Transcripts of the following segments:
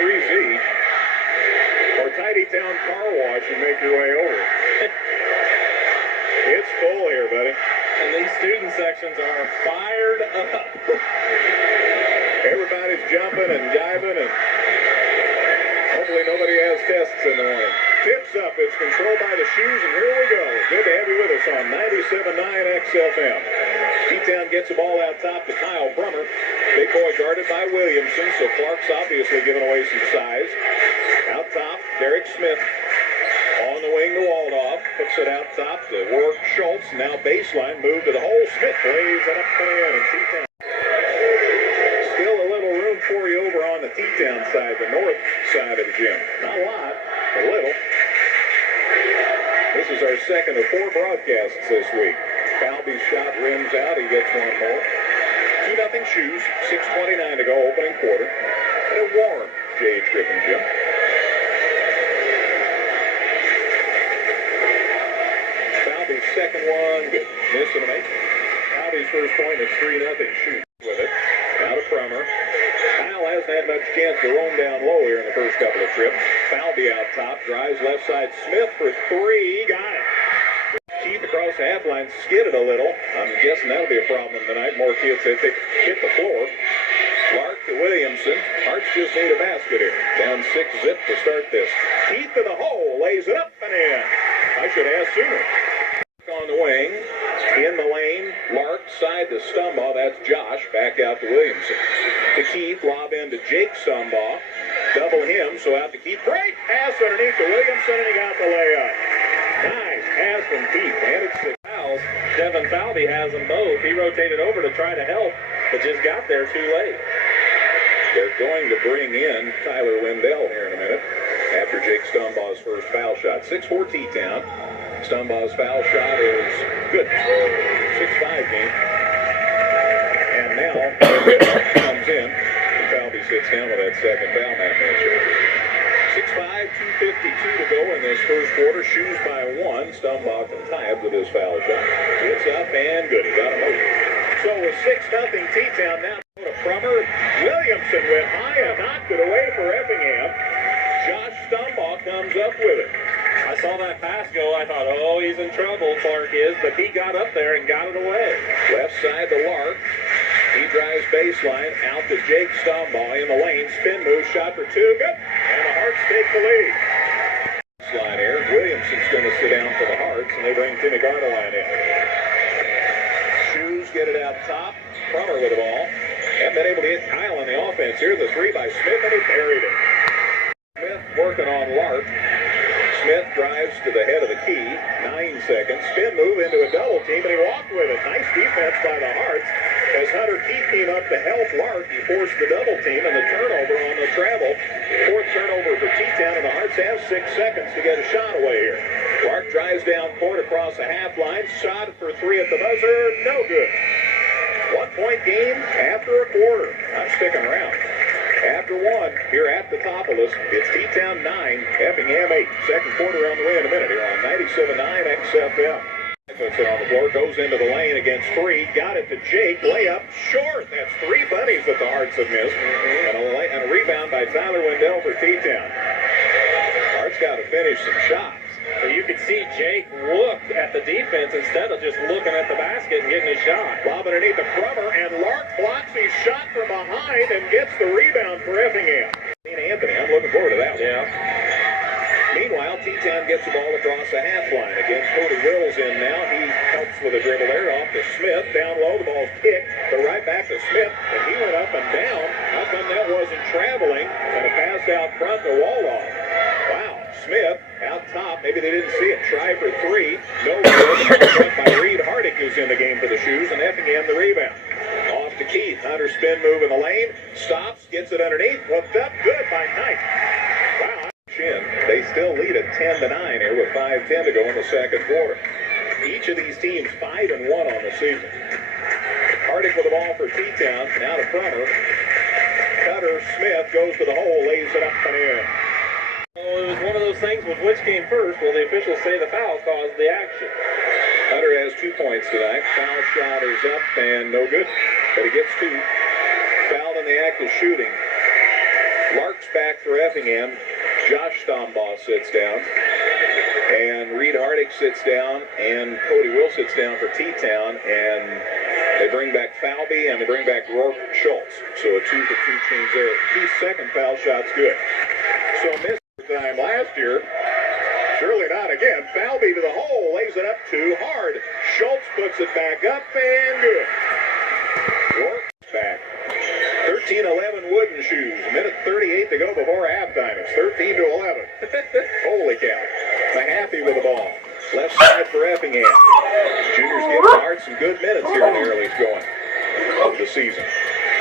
3Z or Tidy Town Car Wash and make your way over. It's full here, buddy. And these student sections are fired up. Everybody's jumping and jiving, and hopefully nobody has tests in the morning. Tips up. It's controlled by the shoes, and here we go. Good to have you with us on 97.9 XFM. T-Town gets the ball out top to Kyle Brummer. Big boy guarded by Williamson, so Clark's obviously giving away some size. Out top, Derek Smith. On the wing to Waldhoff. Puts it out top to Warwick Schultz. Now baseline, move to the hole. Smith lays it up and in, and T-Town. Still a little room for you over on the T-Town side, the north side of the gym. Not a lot, a little. This is our second of 4 broadcasts this week. Falby's shot rims out. He gets one more. 2-0 shoes. 6:29 to go, opening quarter. And a warm J.H. Griffin gym. Falby's second one. Good. Missing a make. Falby's first point is 3-0 shoot with it. Now to Brummer. Kyle hasn't had much chance to roam down low here in the first couple of trips. Falby out top, drives left side. Smith for 3, got it. Keith across the half line, skidded a little. I'm guessing that'll be a problem tonight. More kids hit the floor. Clark to Williamson. Hearts just need a basket here. Down 6-zip to start this. Keith to the hole, lays it up and in. I should ask sooner. On the wing. In the lane, Lark, side to Stumbaugh. That's Josh. Back out to Williamson. To Keith, lob in to Jake Stumbaugh. Double him, so out to Keith. Great pass underneath to Williamson, and he got the layup. Nice pass from Keith. And it's 6 fouls. Devin Falby has them both. He rotated over to try to help, but just got there too late. They're going to bring in Tyler Wendell here in a minute after Jake Stumbaugh's first foul shot. 6-4 T-Town. Stumbaugh's foul shot is good. 6-5 game. And now comes in. And Falby sits down with that second foul, Matt mentioned. 6-5, 2:52 to go in this first quarter. Shoes by 1. Stumbaugh can tie it with his foul shot. Gets up and good. He got him over. So with 6-0 T-Town now to Brummer. Williamson went high and knocked it away for Effingham. Josh Stumbaugh comes up with it. I saw that pass go. I thought, oh, he's in trouble, Clark is, but he got up there and got it away. Left side to Lark. He drives baseline out to Jake Stumbaugh in the lane. Spin move, shot for 2. Good. And the Hearts take the lead. Slide here. Williamson's going to sit down for the Hearts, and they bring Timmy Gardeline in. Shoes get it out top. Brummer with the ball. Haven't been able to hit Kyle on the offense here. The 3 by Smith, and he buried it. Smith working on Lark. Smith drives to the head of the key. 9 seconds. Spin move into a double team, and he walked with it. Nice defense by the Hearts. As Hunter Keith came up to help Lark, he forced the double team and the turnover on the travel. 4th turnover for T-Town, and the Hearts have 6 seconds to get a shot away here. Lark drives down court across the half line. Shot for 3 at the buzzer. No good. 1-point game after a quarter. I'm sticking around. After 1, here at the teutopolis, it's T-Town 9, Effingham 8. Second quarter on the way in a minute here on 97.9 XFM. Puts it on the floor, goes into the lane against 3, got it to Jake, layup short. That's 3 bunnies that the Hearts have missed. And a rebound by Tyler Wendell for T-Town. Hearts got to finish some shots. You could see Jake look at the defense instead of just looking at the basket and getting his shot. Lob underneath the Brummer, and Lark blocks his shot from behind and gets the rebound for Effingham. Anthony, I'm looking forward to that one. Yeah. Meanwhile, T-Town gets the ball across the half line against Cody Wills in now. He helps with a dribble there off to Smith. Down low, the ball's kicked, but right back to Smith, and he went up and down. How come that wasn't traveling? And a pass out front to Waldhoff. Wow. Smith out top. Maybe they didn't see it. Try for 3. No good. By Reed Hardick, who's in the game for the Shoes, and Effingham the rebound. Off to Keith. Hunter spin move in the lane. Stops. Gets it underneath. Hooked up. Good by Knight. Wow. They still lead at 10-9 here with 5:10 to go in the second quarter. Each of these teams 5-1 on the season. Hardick with the ball for T-Town. Now to Brummer. Cutter Smith goes to the hole. Lays it up and in. Well, it was one of those things with which came first. Well, the officials say the foul caused the action. Hunter has 2 points tonight. Foul shot is up and no good, but he gets 2. Fouled in the act of shooting. Lark's back for Effingham. Josh Stombaugh sits down. And Reed Hardick sits down. And Cody Will sits down for T-Town. And they bring back Falby and they bring back Rourke Schultz. So a 2-for-2 change there. Keith's second foul shot's good. So missed time last year. Surely not again. Falby to the hole. Lays it up too hard. Schultz puts it back up and good. Rourke's back. 13-11 Wooden Shoes. A minute 38 to go before halftime. It's 13-11. Holy cow. Mahaffey with the ball. Left side for Effingham. Junior's giving Hart some good minutes here in the early going of the season.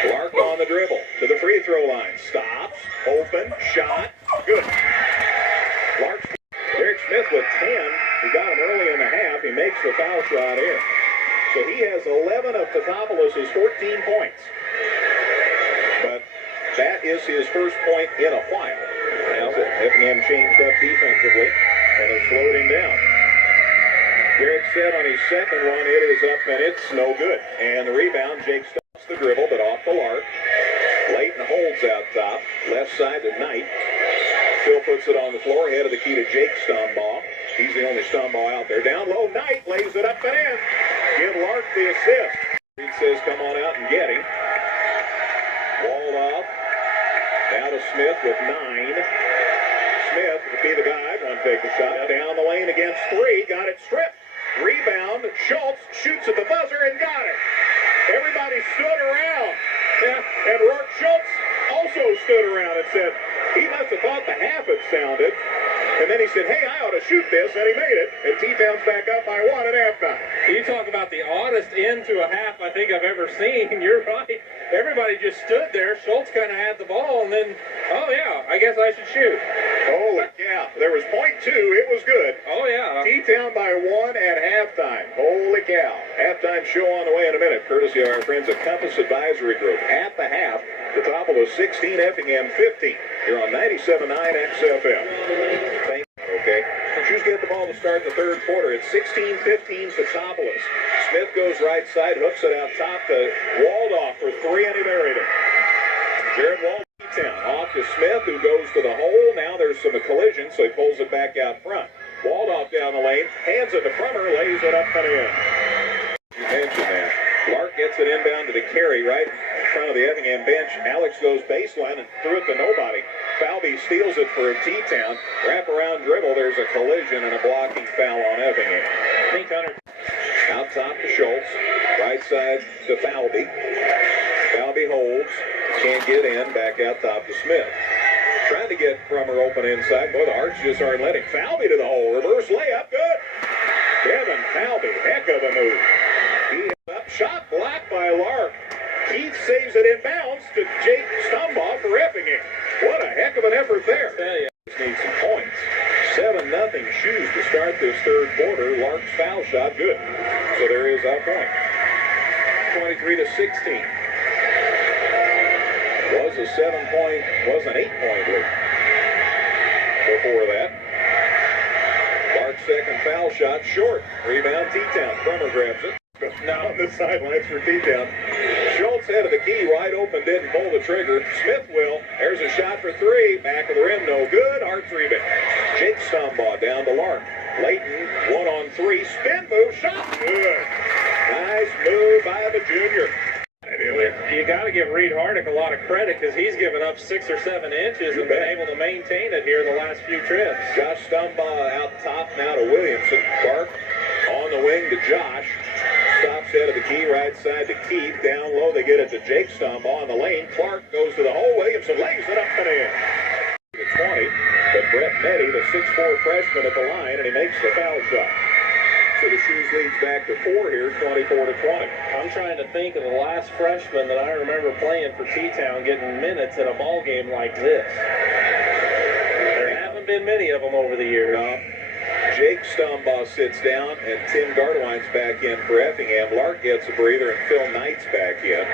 Lark on the dribble to the free throw line. Stops. Open. Shot. Good. Lark. Derek Smith with 10. He got him early in the half. He makes the foul shot in. So he has 11 of Teutopolis' 14 points. But that is his first point in a while. Now Effingham changed up defensively and has slowed him down. Derek said on his second one, it is up and it's no good. And the rebound, Jake stops the dribble, but off the Lark. Layton holds out top. Left side to Knight. Still puts it on the floor. Head of the key to Jake Stombaugh. He's the only Stombaugh out there. Down low, Knight lays it up and in. Give Lark the assist. He says, come on out and get him. Walled off. Now to Smith with 9. Smith would be the guy. One take the shot. Down the lane against 3. Got it stripped. Rebound. Schultz shoots at the buzzer and got it. Everybody stood around. And Rourke Schultz also stood around and said, he must have thought the half had sounded. And then he said, hey, I ought to shoot this. And he made it. And T-Town's back up by 1 at halftime. You talk about the oddest end to a half I think I've ever seen. You're right. Everybody just stood there. Schultz kind of had the ball, and then, oh, yeah, I guess I should shoot. Holy cow. There was point 2. It was good. Oh, yeah. T-Town by 1 at halftime. Holy cow. Halftime show on the way in a minute, courtesy of our friends at Compass Advisory Group. At the half, Teutopolis 16, Effingham 15. You're on 97.9 XFM. Okay. Shoes get the ball to start the third quarter. It's 16-15 Teutopolis. Smith goes right side, hooks it out top to Waldorf for 3, and he buried it. Jared Waldorf off to Smith, who goes to the hole. Now there's some collision, so he pulls it back out front. Waldorf down the lane, hands it to Prummer, lays it up and in. You mentioned that. Lark gets it inbound to the carry right in front of the Effingham bench. Alex goes baseline and threw it to nobody. Falby steals it for a T-Town. Wrap-around dribble. There's a collision and a blocking foul on Effingham. Out top to Schultz. Right side to Falby. Falby holds. Can't get in. Back out top to Smith. Trying to get Prummer open inside. Boy, the Hearts just aren't letting. Falby to the hole. Reverse layup. Good. Kevin Falby. Heck of a move. He hit up. Shot blocked by Lark. Keith saves it inbounds to Jake Stombaugh for Effingham. What a heck of an effort there. Just need some points. 7-0 Shoes to start this third quarter. Lark's foul shot, good. So there is a point. 23-16. Was a 7-point, was an 8-point lead. Before that, Lark's second foul shot, short. Rebound, T-Town. Prummer grabs it. Now on the sidelines for T-Town. Schultz head of the key, wide open, didn't pull the trigger. Smith will. There's a shot for 3. Back of the rim, no good. Hart's rebound. Jake Stombaugh down to Lark. Layton, 1-on-3. Spin move, shot. Good. Nice move by the junior. You got to give Reed Hardick a lot of credit because he's given up 6 or 7 inches and been able to maintain it here the last few trips. Josh Stombaugh out top now to Williamson. Clark on the wing to Josh. Stops head of the key, right side to Keith. Down low, they get it to Jake Stombaugh on the lane. Clark goes to the hole. Williamson lays it up and in. To 20, but Brett Meddy, the 6'4 freshman at the line, and he makes the foul shot. So the Shoes leads back to 4 here, 24-20. I'm trying to think of the last freshman that I remember playing for T-Town getting minutes in a ball game like this. There haven't been many of them over the years. No. Jake Stombaugh sits down, and Tim Gardewine's back in for Effingham. Lark gets a breather, and Phil Knight's back in.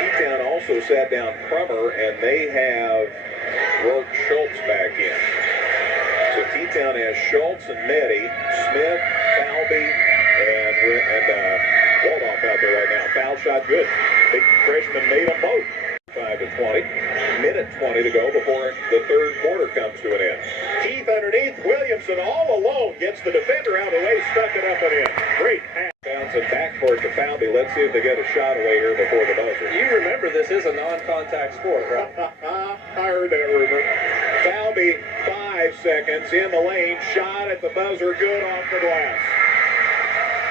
T-Town also sat down Prummer, and they have Rourke Schultz back in. So T-Town has Schultz and Meddy, Smith, Falby, and Waldorf out there right now. Foul shot good. Big freshman made them both. 5-10. 27-20. Minute 20 to go before the third quarter comes to an end. Keith underneath. Williamson all alone gets the defender out of the way, stuck it up and in. Great pass. Bouncing back toward the Falvey. Let's see if they get a shot away here before the buzzer. You remember this is a non-contact sport, right? I heard that rumor. Falvey, 5 seconds in the lane. Shot at the buzzer. Good off the glass.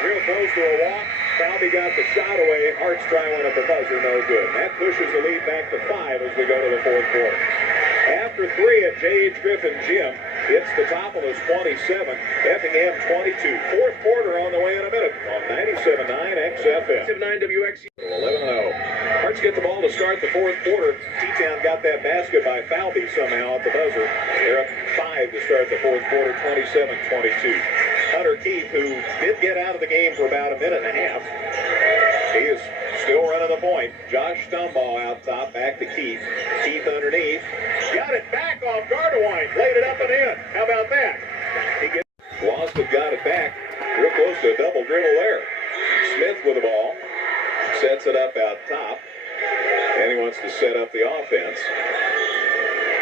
Real close to a walk. Falvey got the shot away. Hart's trying one at the buzzer. No good. That pushes the lead back to 5 as we go to the fourth quarter. After 3 at J.H. Griffin Gym, it's the teutopolis 27, Effingham 22. Fourth quarter on the way in a minute on 97.9 XFM. 9 WX. 11-0. Hearts get the ball to start the fourth quarter. T-Town got that basket by Falvey somehow at the buzzer. They're up 5 to start the fourth quarter, 27-22. Hunter Keith, who did get out of the game for about a minute and a half, he is still running the point. Josh Stumbaugh out top, back to Keith. Keith underneath. Got it back off Gardewine. Played it up and in. How about that? He gets lost it, got it back. Real close to a double dribble there. Smith with the ball. Sets it up out top. And he wants to set up the offense.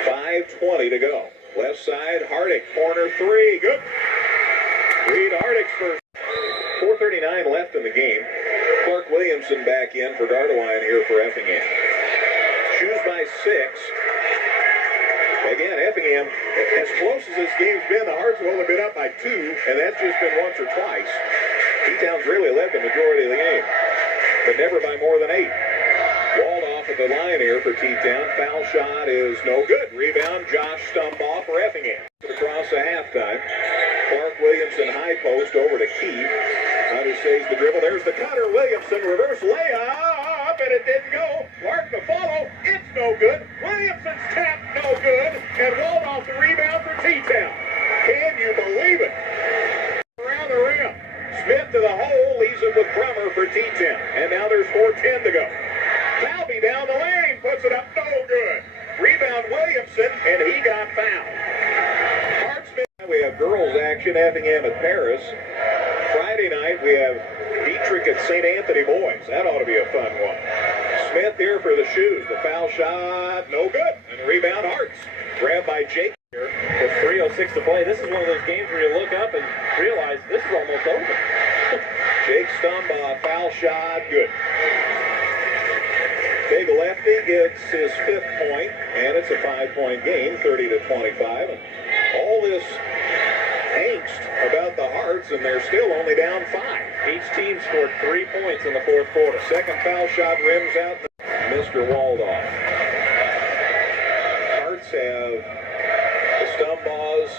5:20 to go. Left side, Hardick. Corner 3. Good. Reed Hardick's first. 4:39 left in the game. Clark Williamson back in for Gardewine here for Effingham. Shoes by 6. Again, Effingham, as close as this game's been, the Hearts have only been up by 2, and that's just been once or twice. T-Town's really led the majority of the game, but never by more than 8. Walled off at the line here for T-Town. Foul shot is no good. Rebound, Josh Stumbaugh for Effingham. Across the halftime. Clark Williamson high post over to Keith. Hunter saves the dribble. There's the cutter. Williamson reverse layup, and it didn't go. Clark the follow. It's no good. Williamson's tap no good. And walled off the rebound for T-Town. Can you believe it? Around the rim. Smith to the hole. Leaves it with Brummer for T-Town. And now there's 4:10 to go. Falvey down the lane. Puts it up. No good. Rebound Williamson, and he got fouled. We have girls action, Effingham at Paris. Friday night, we have Dietrich at St. Anthony boys. That ought to be a fun one. Smith here for the shoes. The foul shot, no good. And the rebound, Hearts. Grabbed by Jake here. With 3:06 to play, this is one of those games where you look up and realize this is almost over. Jake Stumbaugh, foul shot, good. Big lefty gets his 5th point, and it's a 5-point game, 30-25. And all this angst about the Hearts, and they're still only down 5. Each team scored 3 points in the fourth quarter. Second foul shot rims out. Mr. Waldoff. Hearts have the Stumbaughs,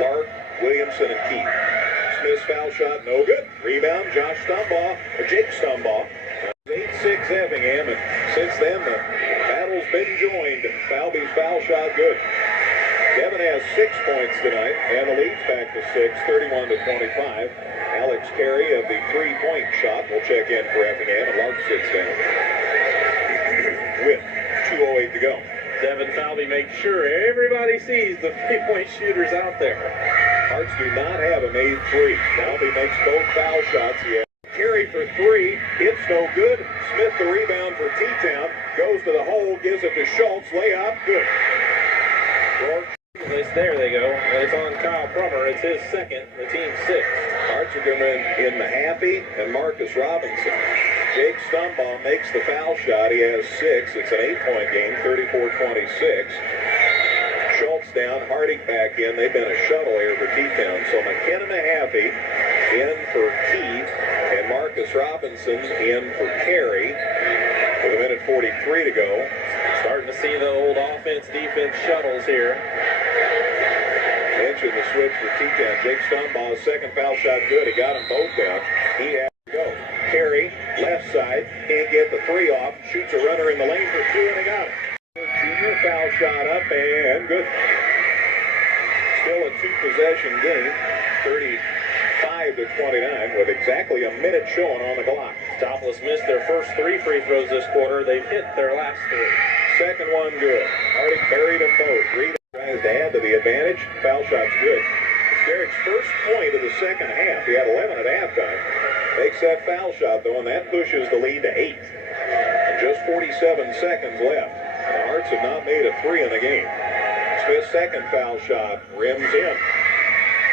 Lark, Williamson, and Keith. Smith's foul shot, no good. Rebound, Josh Stumbaugh, or Jake Stumbaugh. 8-6 Effingham, and since then the battle's been joined. Falvey's foul shot, good. Devin has 6 points tonight, and the lead's back to 6, 31-25. Alex Carey of the 3-point shot will check in for Effingham, and Lark sits down with 2:08 to go. Devin Falvey makes sure everybody sees the 3-point shooters out there. Hearts do not have a made 3. Falvey makes both foul shots. He has Carey for 3. It's no good. Smith the rebound for T-Town. Goes to the hole, gives it to Schultz. Layup, good. There they go. It's on Kyle Brummer. It's his 2nd, the team's 6th. Hearts are going in Mahaffey and Marcus Robinson. Jake Stumbaugh makes the foul shot. He has 6. It's an 8-point game, 34-26. Schultz down, Hardick back in. They've been a shuttle here for T-Town. So McKenna Mahaffey in for Keith, and Marcus Robinson in for Carey. With a minute 43 to go. Starting to see the old offense-defense shuttles here. Mentioned the switch for T-Town. Jake Stumbaugh's 2nd foul shot good. He got them both down. He has to go. Carey, left side, can't get the 3 off. Shoots a runner in the lane for 2, and he got it. Junior foul shot up, and good. Still a 2-possession game. 35-29 with exactly a minute showing on the clock. Teutopolis missed their first 3 free throws this quarter. They've hit their last 3. Second one good. Hardick buried them both. Reed tries to add to the advantage. Foul shot's good. It's Garrick's first point of the second half. He had 11 at halftime. Makes that foul shot, though, and that pushes the lead to 8. And just 47 seconds left. The Hearts have not made a three in the game. Smith's second foul shot rims in.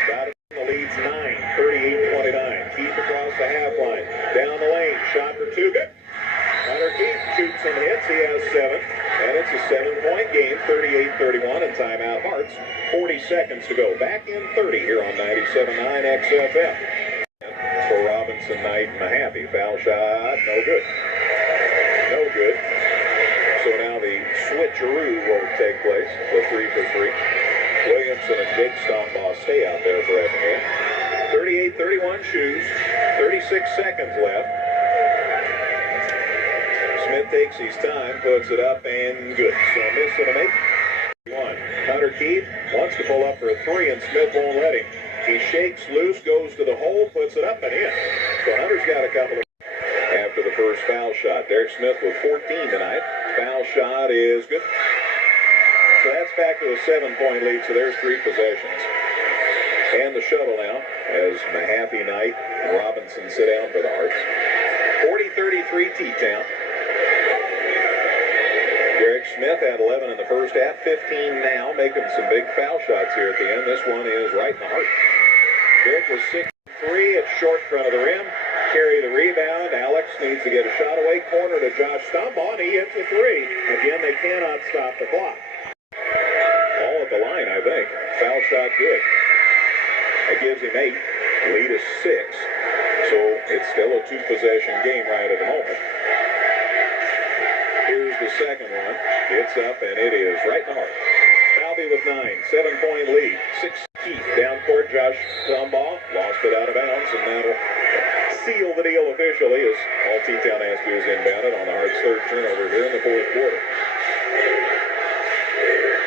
Got it. The lead's 9, 38-29. Keith across the half line. Down the lane. Shot for two. Good. Hunter Keith shoots and hits. He has 7. And it's a 7-point game. 38-31 and timeout Hearts. 40 seconds to go. Back in 30 here on 97.9 XFM. For Robinson, Knight, and Mahaffey. Foul shot. No good. No good. So now the switcheroo will take place. The 3 for 3. Williamson and Jake Stombaugh stay out there for Effingham. 38-31 shoes. 36 seconds left. Smith takes his time, puts it up, and good. So a miss and a make. Hunter Keith wants to pull up for a 3, and Smith won't let him. He shakes loose, goes to the hole, puts it up and in. So Hunter's got a couple of after the first foul shot. Derek Smith with 14 tonight. Foul shot is good. So that's back to a 7-point lead, so there's 3 possessions. And the shuttle now as Mahaffey, Knight, and Robinson sit down for the Hearts. 40-33 T-Town. Derek Smith had 11 in the first half, 15 now, making some big foul shots here at the end. This one is right in the heart. Derek was 6-3. It's short front of the rim. Carry the rebound. Alex needs to get a shot away. Corner to Josh Stombaugh, and he hits a 3. Again, they cannot stop the clock. All at the line, I think. Foul shot good. That gives him 8. Lead is 6. So it's still a 2-possession game right at the moment. Here's the second one. It's up, and it is right in the heart. Falvey with 9. 7-point lead. 6 Keith. Down court, Josh Stombaugh lost it out of bounds, and that'll seal the deal officially as all T-Town has to do is inbound it on the Hearts' third turnover here in the fourth quarter.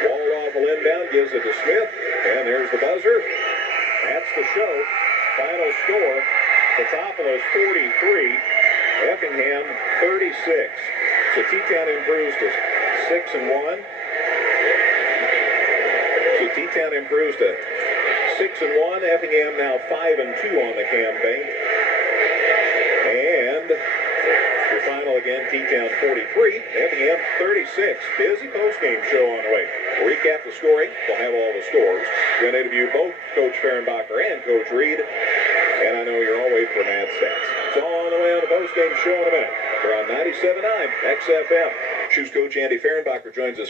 Walled off a inbound, gives it to Smith, and there's the buzzer. That's the show. Final score, Teutopolis 43, Effingham 36. So T-Town improves to 6-1. So T-Town improves to 6-1. Effingham now 5-2 on the campaign. And the final again, T-Town 43, Effingham 36. Busy postgame show on the way. We'll recap the scoring. We'll have all the scores. We're going to interview both Coach Fehrenbacher and Coach Reed. And I know you're all waiting for mad stats. It's all on the way on the postgame show in a minute. We're on 97.9 XFM. Shoes coach Andy Fehrenbacher joins us.